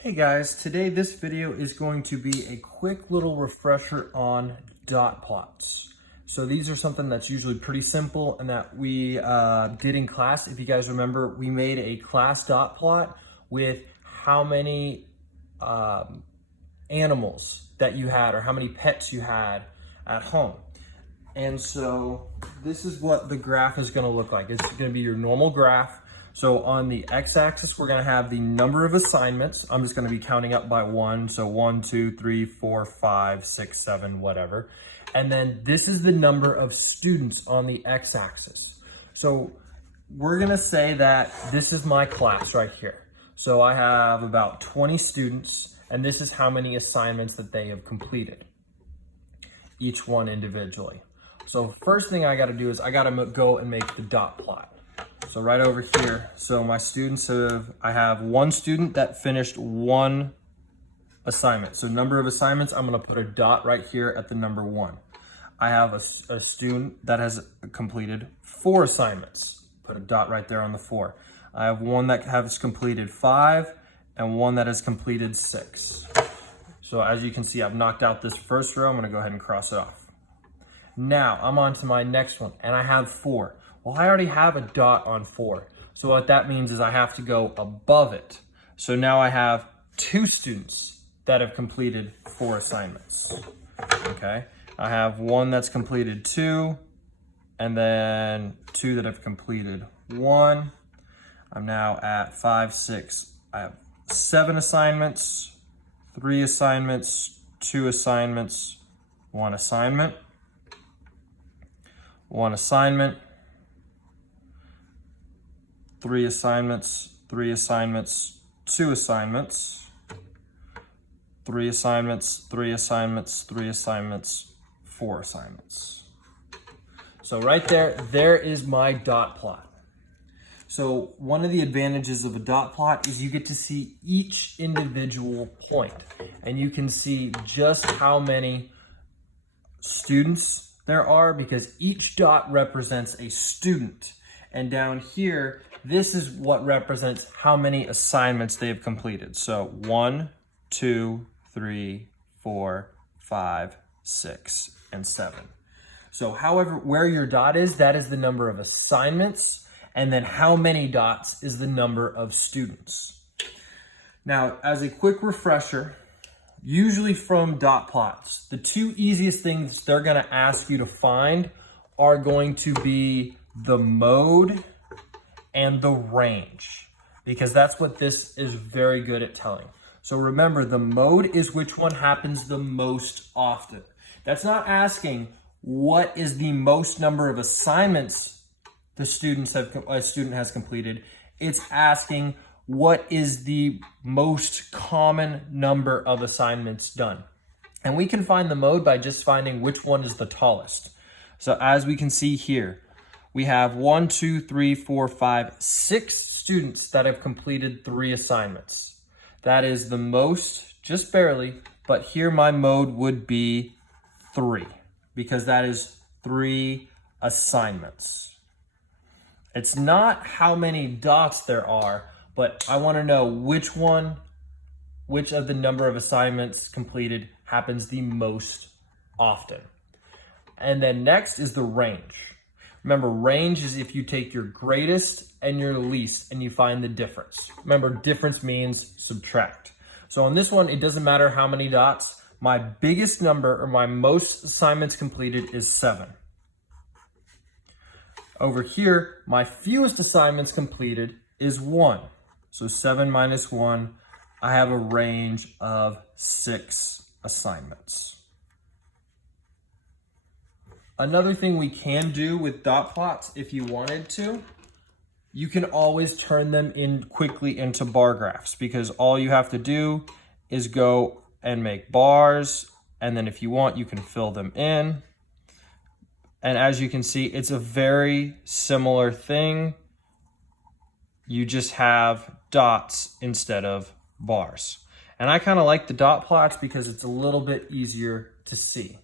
Hey guys, today this video is going to be a quick little refresher on dot plots. So these are something that's usually pretty simple and that we did in class. If you guys remember, we made a class dot plot with how many animals that you had or how many pets you had at home. And so this is what the graph is going to look like. It's going to be your normal graph. So on the x-axis, we're going to have the number of assignments. I'm just going to be counting up by one. So 1, 2, 3, 4, 5, 6, 7, whatever. And then this is the number of students on the x-axis. So we're going to say that this is my class right here. So I have about 20 students, and this is how many assignments that they have completed, each one individually. So first thing I got to do is I got to go and make the dot plot. So right over here, so my students I have one student that finished one assignment. So number of assignments, I'm gonna put a dot right here at the number 1. I have a student that has completed 4 assignments. Put a dot right there on the 4. I have one that has completed 5 and one that has completed 6. So as you can see, I've knocked out this first row. I'm gonna go ahead and cross it off. Now I'm on to my next one and I have 4. Well, I already have a dot on 4. So what that means is I have to go above it. So now I have 2 students that have completed 4 assignments. Okay, I have one that's completed 2, and then 2 that have completed 1. I'm now at 5, 6. I have 7 assignments, 3 assignments, 2 assignments, 1 assignment, 1 assignment, 3 assignments, 3 assignments, 2 assignments, 3 assignments, 3 assignments, 3 assignments, 4 assignments. So right there is my dot plot. So one of the advantages of a dot plot is you get to see each individual point, and you can see just how many students there are because each dot represents a student. And down here, this is what represents how many assignments they have completed. So 1, 2, 3, 4, 5, 6, and 7. So however, where your dot is, that is the number of assignments, and then how many dots is the number of students. Now, as a quick refresher, usually from dot plots, the 2 easiest things they're gonna ask you to find are going to be the mode and the range, because that's what this is very good at telling. So remember, the mode is which one happens the most often. That's not asking what is the most number of assignments a student has completed. It's asking what is the most common number of assignments done. And we can find the mode by just finding which one is the tallest. So as we can see here, we have 1, 2, 3, 4, 5, 6 students that have completed 3 assignments. That is the most, just barely, but here my mode would be 3 because that is 3 assignments. It's not how many dots there are, but I want to know which of the number of assignments completed happens the most often. And then next is the range. Remember, range is if you take your greatest and your least and you find the difference. Remember, difference means subtract. So on this one, it doesn't matter how many dots. My biggest number or my most assignments completed is 7. Over here, my fewest assignments completed is 1. So 7 minus 1, I have a range of 6 assignments. Another thing we can do with dot plots, if you wanted to, you can always turn them in quickly into bar graphs, because all you have to do is go and make bars, and then if you want, you can fill them in. And as you can see, it's a very similar thing. You just have dots instead of bars. And I kind of like the dot plots because it's a little bit easier to see.